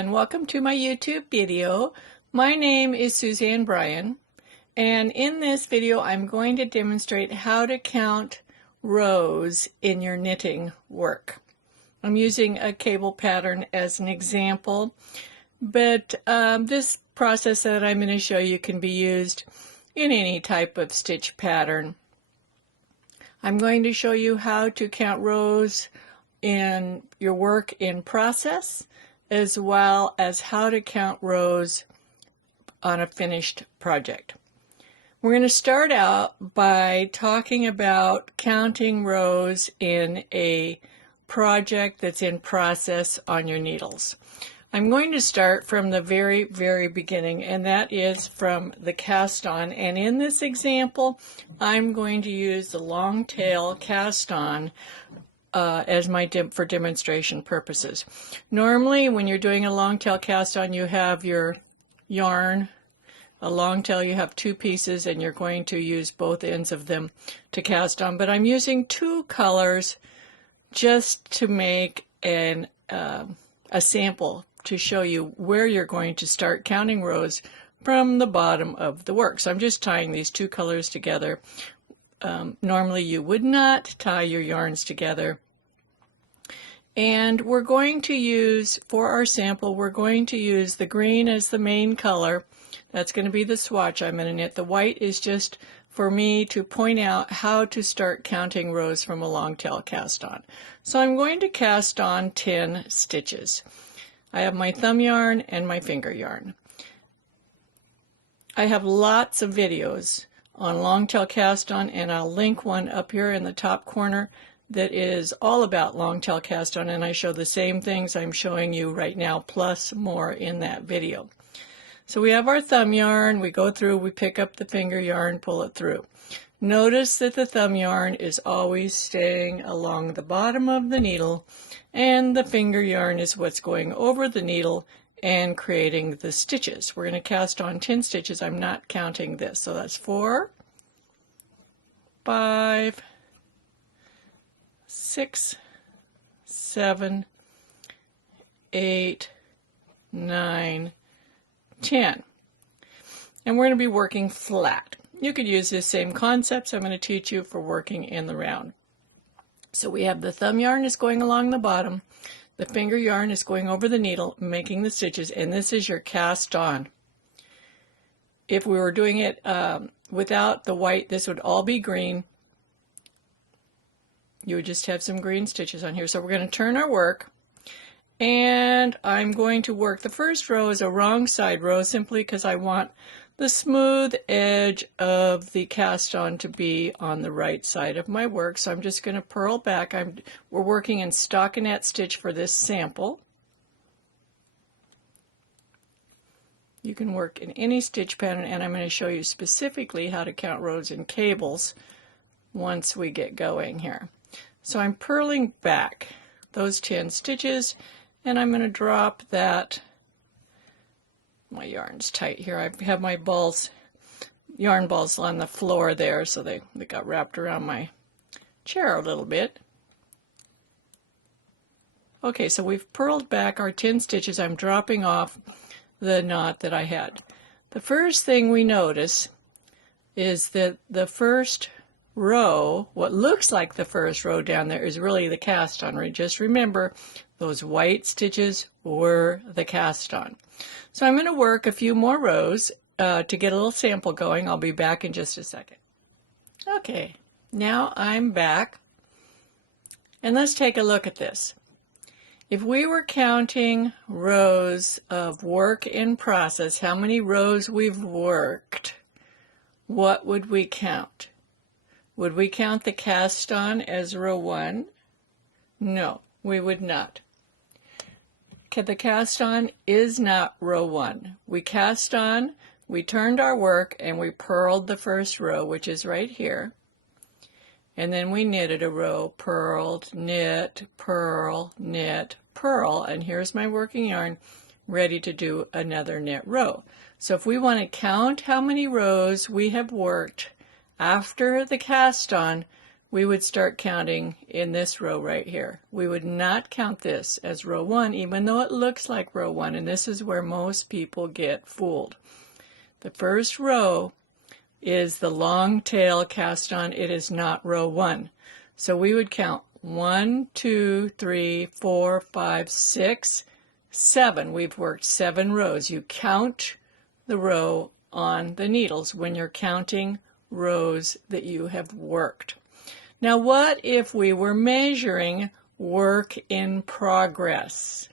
and welcome to my YouTube video. My name is Suzanne Bryan, and in this video I'm going to demonstrate how to count rows in your knitting work. I'm using a cable pattern as an example, but this process that I'm going to show you can be used in any type of stitch pattern. I'm going to show you how to count rows in your work in process, as well as how to count rows on a finished project. We're going to start out by talking about counting rows in a project that's in process on your needles. I'm going to start from the very beginning, and that is from the cast on. And in this example, I'm going to use the long tail cast on as for demonstration purposes. Normally, when you're doing a long tail cast on, you have your yarn. A long tail, you have two pieces, and you're going to use both ends of them to cast on. But I'm using two colors just to make a sample to show you where you're going to start counting rows from the bottom of the work. So I'm just tying these two colors together. Normally you would not tie your yarns together. And we're going to use, for our sample, we're going to use the green as the main color. That's going to be the swatch I'm going to knit. The white is just for me to point out how to start counting rows from a long tail cast on. So I'm going to cast on 10 stitches. I have my thumb yarn and my finger yarn. I have lots of videos on long tail cast on, and I'll link one up here in the top corner that is all about long tail cast on, and I show the same things I'm showing you right now plus more in that video. So we have our thumb yarn, we go through, we pick up the finger yarn, pull it through. Notice that the thumb yarn is always staying along the bottom of the needle, and the finger yarn is what's going over the needle and creating the stitches. We're going to cast on 10 stitches. I'm not counting this. So that's 4, 5, 6, 7, 8, 9, 10. And we're going to be working flat. You could use the same concepts I'm going to teach you for working in the round. So we have the thumb yarn is going along the bottom, the finger yarn is going over the needle, making the stitches, and this is your cast on. If we were doing it without the white, this would all be green. You would just have some green stitches on here. So we're going to turn our work, and I'm going to work. The first row is a wrong side row simply because I want the smooth edge of the cast on to be on the right side of my work. So I'm just going to purl back. We're working in stockinette stitch for this sample. You can work in any stitch pattern, and I'm going to show you specifically how to count rows in cables once we get going here. So I'm purling back those 10 stitches, and I'm going to drop that. My yarn's tight here. I have my balls, yarn balls on the floor there, so they got wrapped around my chair a little bit. Okay, so we've purled back our 10 stitches. I'm dropping off the knot that I had. The first thing we notice is that the first row, what looks like the first row down there, is really the cast on. Just remember, those white stitches were the cast on. So I'm going to work a few more rows to get a little sample going. I'll be back in just a second. Okay, now I'm back, and let's take a look at this. If we were counting rows of work in process, how many rows we've worked, what would we count? Would we count the cast on as row 1? No, we would not. The cast on is not row 1. We cast on, we turned our work, and we purled the first row, which is right here. And then we knitted a row, purled, knit, purl, knit, purl, and here's my working yarn ready to do another knit row. So if we want to count how many rows we have worked after the cast on, we would start counting in this row right here. We would not count this as row 1, even though it looks like row 1, and this is where most people get fooled. The first row is the long tail cast on. It is not row 1. So we would count 1, 2, 3, 4, 5, 6, 7. We've worked 7 rows. You count the row on the needles when you're counting rows that you have worked. Now, what if we were measuring work in progress?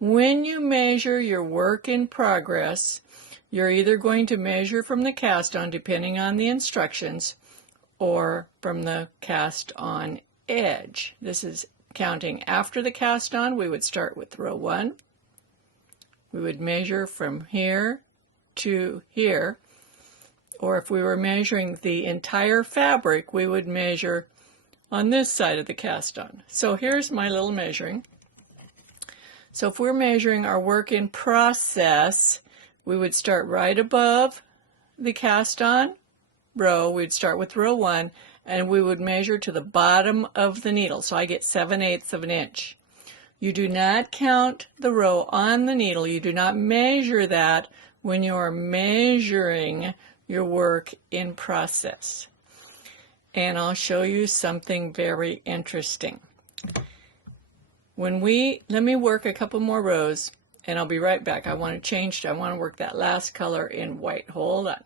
When you measure your work in progress, you're either going to measure from the cast on, depending on the instructions, or from the cast on edge. This is counting after the cast on. We would start with row 1. We would measure from here to here, or if we were measuring the entire fabric, we would measure on this side of the cast on. So here's my little measuring. So if we're measuring our work in process, we would start right above the cast on row. We'd start with row 1, and we would measure to the bottom of the needle. So I get 7/8 of an inch. You do not count the row on the needle. You do not measure that when you are measuring your work in process. And I'll show you something very interesting. Let me work a couple more rows, and I'll be right back. I want to work that last color in white. Hold on.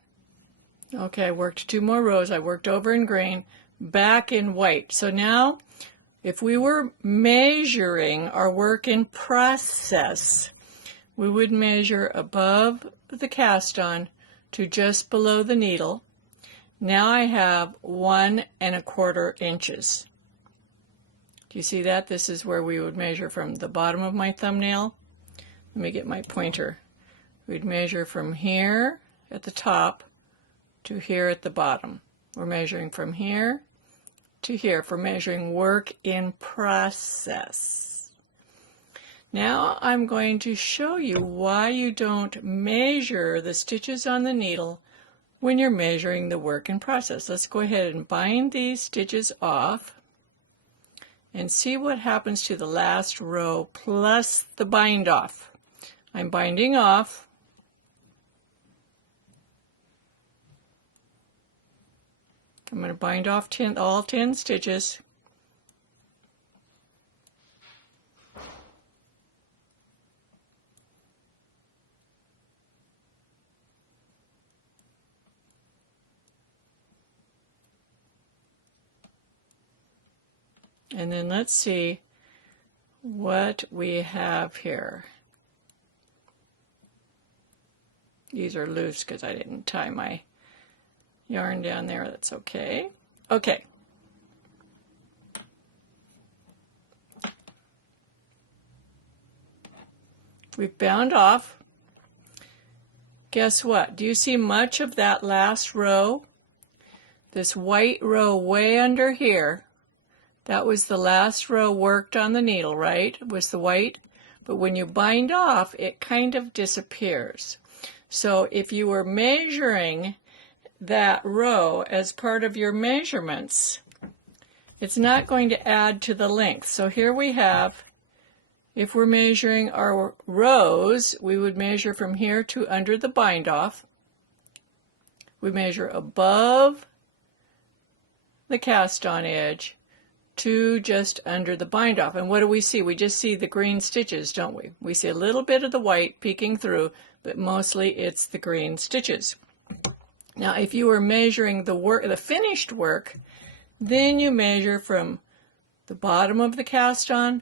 Okay, I worked 2 more rows. I worked over in green, back in white. So now, if we were measuring our work in process, we would measure above the cast on to just below the needle. Now I have 1 1/4 inches. Do you see that? This is where we would measure from the bottom of my thumbnail. Let me get my pointer. We'd measure from here at the top to here at the bottom. We're measuring from here to here for measuring work in process. Now I'm going to show you why you don't measure the stitches on the needle when you're measuring the work in process. Let's go ahead and bind these stitches off and see what happens to the last row plus the bind off. I'm binding off. I'm going to bind off all 10 stitches. And then let's see what we have here. These are loose because I didn't tie my yarn down there. That's okay. Okay. We've bound off. Guess what? Do you see much of that last row? This white row way under here, that was the last row worked on the needle, right? It was the white. But when you bind off, it kind of disappears. So if you were measuring that row as part of your measurements, it's not going to add to the length. So here we have, if we're measuring our rows, we would measure from here to under the bind off. We measure above the cast on edge to just under the bind off. And what do we see? We just see the green stitches, don't we? We see a little bit of the white peeking through, but mostly it's the green stitches. Now, if you were measuring the finished work, then you measure from the bottom of the cast on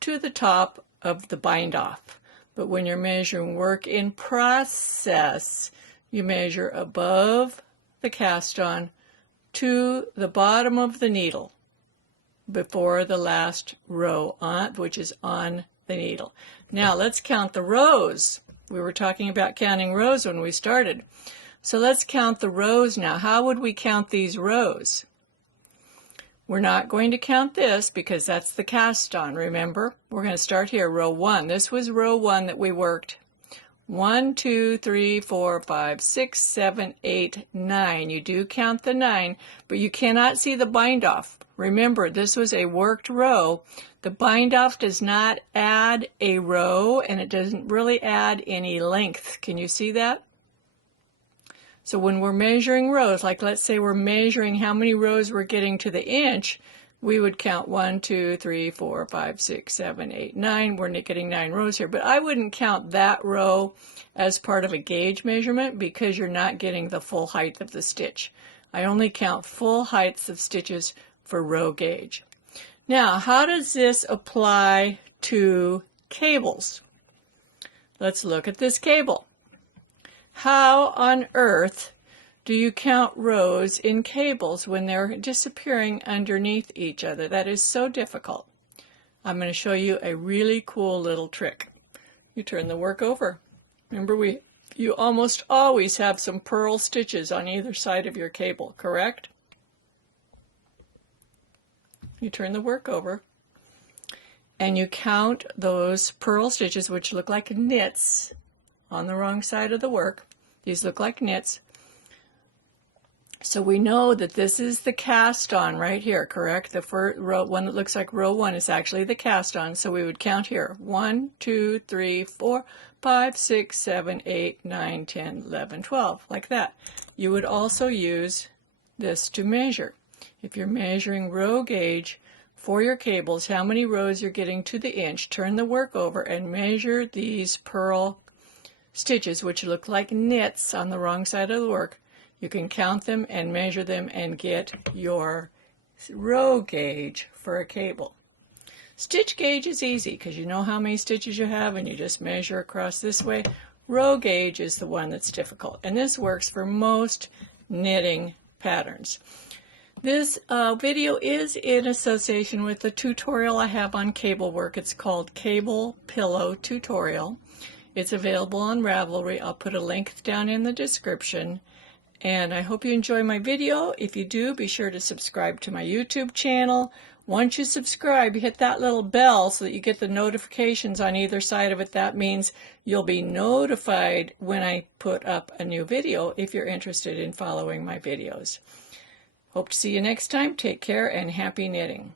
to the top of the bind off. But when you're measuring work in process, you measure above the cast on to the bottom of the needle before the last row on, which is on the needle. Now let's count the rows. We were talking about counting rows when we started. So let's count the rows now. How would we count these rows? We're not going to count this because that's the cast on, remember? We're going to start here, row 1. This was row 1 that we worked. 1, 2, 3, 4, 5, 6, 7, 8, 9. You do count the 9, but you cannot see the bind off. Remember, this was a worked row. The bind off does not add a row, and it doesn't really add any length. Can you see that? So when we're measuring rows, like let's say we're measuring how many rows we're getting to the inch, we would count 1, 2, 3, 4, 5, 6, 7, 8, 9. We're getting 9 rows here, but I wouldn't count that row as part of a gauge measurement because you're not getting the full height of the stitch. I only count full heights of stitches for row gauge. Now, how does this apply to cables? Let's look at this cable. How on earth do you count rows in cables when they're disappearing underneath each other? That is so difficult. I'm going to show you a really cool little trick. You turn the work over. Remember, you almost always have some purl stitches on either side of your cable, correct? You turn the work over and you count those purl stitches, which look like knits on the wrong side of the work. These look like knits. So we know that this is the cast on right here, correct? The first row, one that looks like row 1 is actually the cast on. So we would count here 1, 2, 3, 4, 5, 6, 7, 8, 9, 10, 11, 12, like that. You would also use this to measure. If you're measuring row gauge for your cables, how many rows you're getting to the inch, turn the work over and measure these purl stitches, which look like knits on the wrong side of the work. You can count them and measure them and get your row gauge for a cable. Stitch gauge is easy because you know how many stitches you have and you just measure across this way. Row gauge is the one that's difficult, and this works for most knitting patterns. This video is in association with the tutorial I have on cable work. It's called Cable Pillow Tutorial. It's available on Ravelry. I'll put a link down in the description. And I hope you enjoy my video. If you do, be sure to subscribe to my YouTube channel. Once you subscribe, hit that little bell so that you get the notifications on either side of it. That means you'll be notified when I put up a new video if you're interested in following my videos. Hope to see you next time. Take care and happy knitting.